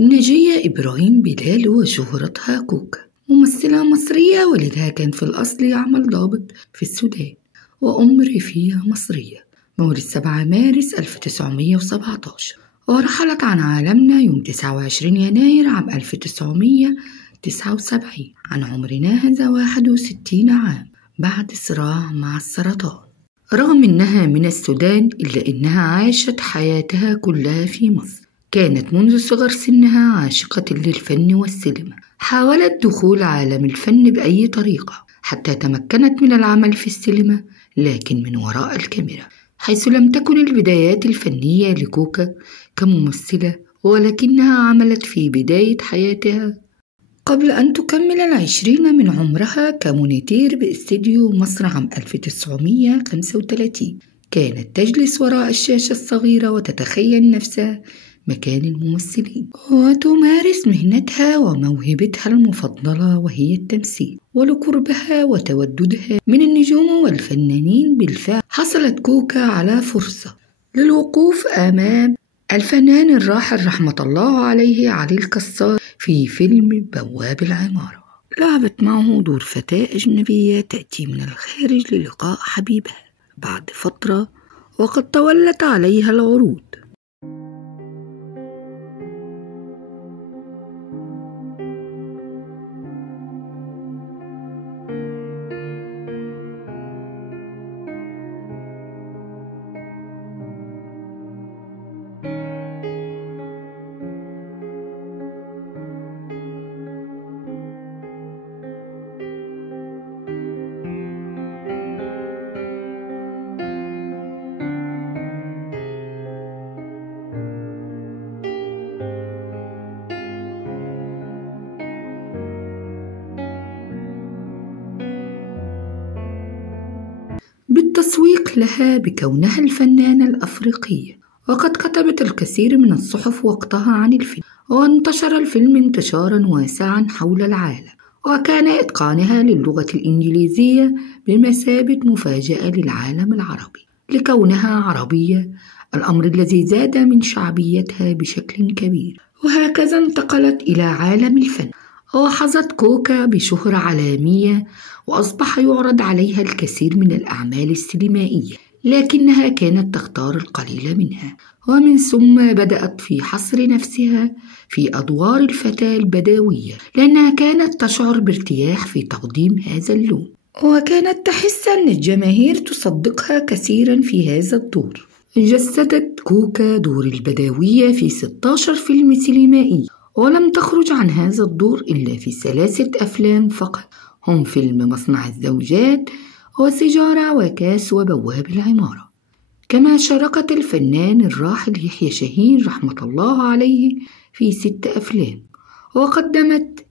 نجية إبراهيم بلال وشهرتها كوكا، ممثلة مصرية والدها كان في الأصل يعمل ضابط في السودان، وأم ريفية مصرية. مولد 7 مارس 1917، ورحلت عن عالمنا يوم 29 يناير عام 1979 عن عمر ناهز 61 عام بعد صراع مع السرطان. رغم أنها من السودان إلا أنها عاشت حياتها كلها في مصر. كانت منذ صغر سنها عاشقة للفن والسينما، حاولت دخول عالم الفن بأي طريقة حتى تمكنت من العمل في السينما، لكن من وراء الكاميرا، حيث لم تكن البدايات الفنية لكوكا كممثلة، ولكنها عملت في بداية حياتها قبل أن تكمل 20 من عمرها كمونيتير باستديو مصر عام 1935. كانت تجلس وراء الشاشة الصغيرة وتتخيل نفسها مكان الممثلين، وتمارس مهنتها وموهبتها المفضلة وهي التمثيل. ولقربها وتوددها من النجوم والفنانين، بالفعل حصلت كوكا على فرصة للوقوف أمام الفنان الراحل رحمة الله عليه علي الكسار في فيلم بواب العمارة. لعبت معه دور فتاة أجنبية تأتي من الخارج للقاء حبيبها بعد فترة، وقد تولت عليها العروض. بالتسويق لها بكونها الفنانة الأفريقية، وقد كتبت الكثير من الصحف وقتها عن الفيلم، وانتشر الفيلم انتشارا واسعا حول العالم، وكان إتقانها للغة الإنجليزية بمثابة مفاجأة للعالم العربي لكونها عربية، الأمر الذي زاد من شعبيتها بشكل كبير. وهكذا انتقلت إلى عالم الفن، وحظت كوكا بشهرة عالمية، وأصبح يعرض عليها الكثير من الأعمال السينمائية، لكنها كانت تختار القليل منها، ومن ثم بدأت في حصر نفسها في أدوار الفتاة البدوية، لأنها كانت تشعر بارتياح في تقديم هذا اللون، وكانت تحس أن الجماهير تصدقها كثيرا في هذا الدور. جسدت كوكا دور البدوية في 16 فيلم سينمائي، ولم تخرج عن هذا الدور إلا في 3 أفلام فقط، هم فيلم مصنع الزوجات، وسجارة، وكاس، وبواب العمارة. كما شاركت الفنان الراحل يحيى شاهين رحمة الله عليه في 6 أفلام، وقدمت